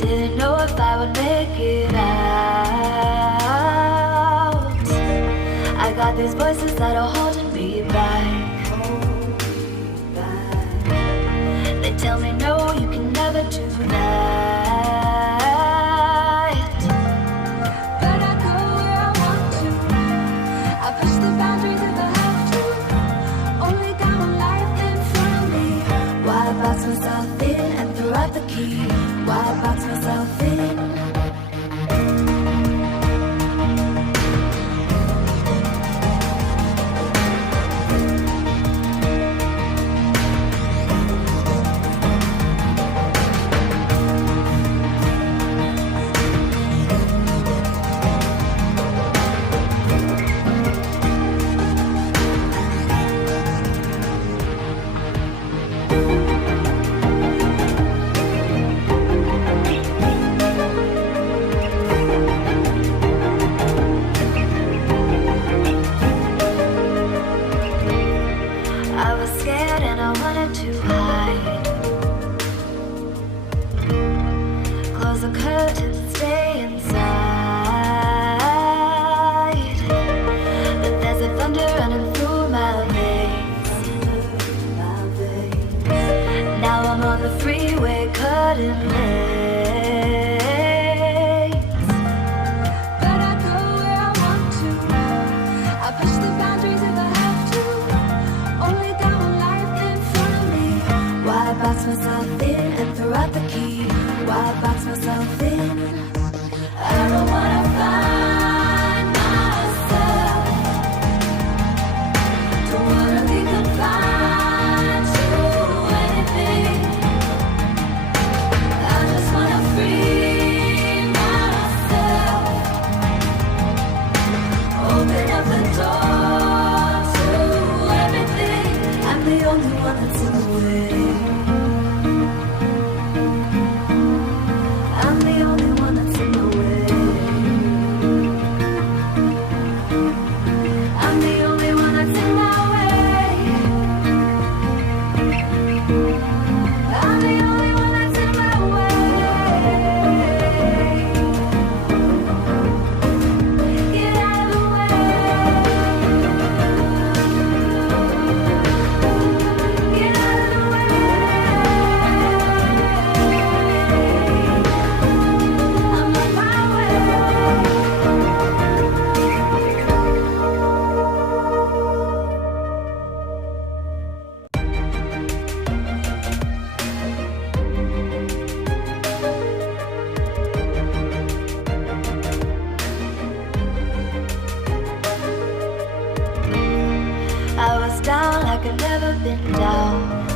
Didn't know if I would make it out. I got these voices that are holding me back. They tell me no, you can never do that. But I go where I want to. I push the boundaries if I have to. Only got one life in front of me. Why box myself in and throw out the key? Why box myself in? I was scared and I wanted to hide. Close the curtains and stay inside. But there's a thunder running through my veins. Now I'm on the freeway cutting lanes. But I go where I want to. I push the boundaries if I have to. Only got one life in front of me. Why box myself in and throw out the key? Why box myself in? I don't wanna find myself. Don't wanna be confined to anything. I just wanna free myself. Open up the door to everything. I'm the only one that's in the way. I'm the only one that's in the way. I'm the only one that's in my way. I'm the only one that's in my way. Get out of the way. Get out of the way. I'm on my way. I was down like I've never been down.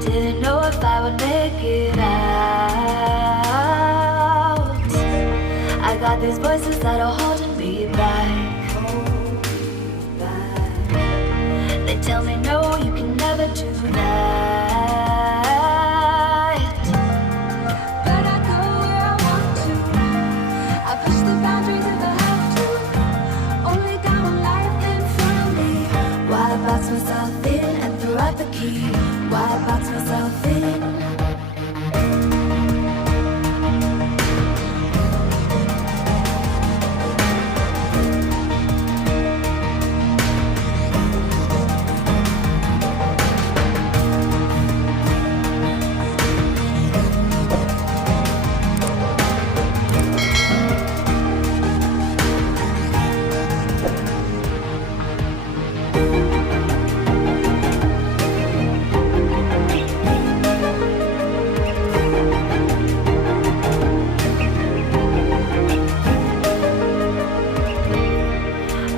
Didn't know if I would make it out. I got these voices that are holding me back. They tell me no, you can never do that. But I go where I want to. I push the boundaries if I have to. Only got one life in front of me. Why box myself in and throw out the key? Why box myself in?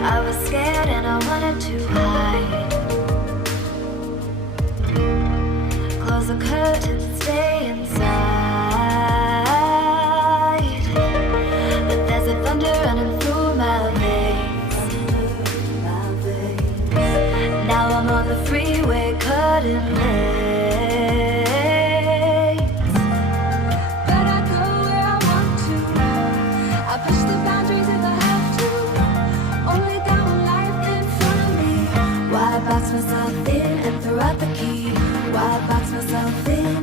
I was scared and I wanted to hide. Close the curtains and stay inside. But there's a thunder running through my veins. Now I'm on the freeway cutting lanes. But I go where I want to. I push the boundaries if I have to. Only got one life in front of me. Why box myself in and throw out the key? Why box myself in?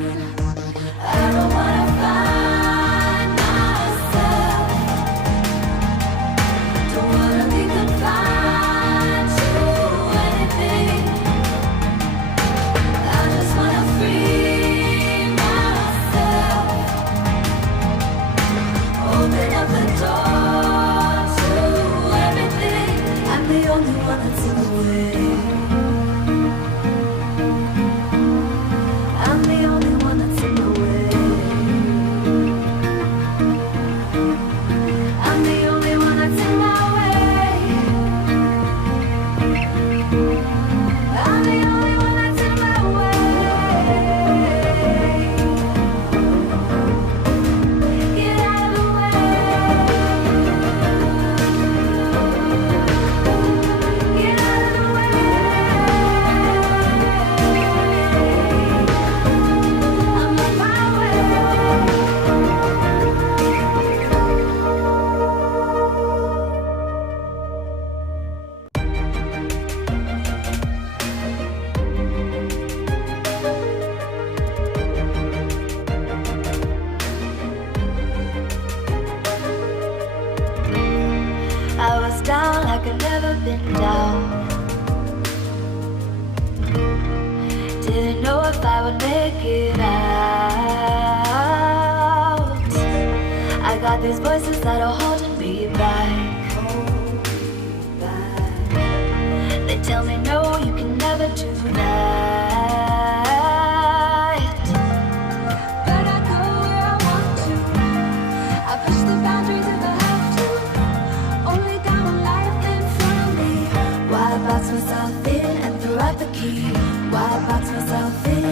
never been down. Didn't know if I would make it out. I got these voices that are holding me back. They tell me no, you can never do that. But I go where I want to. I push the boundaries if I have to. Only got one life in front of me. Why box myself in and throw out the key? Why box myself in?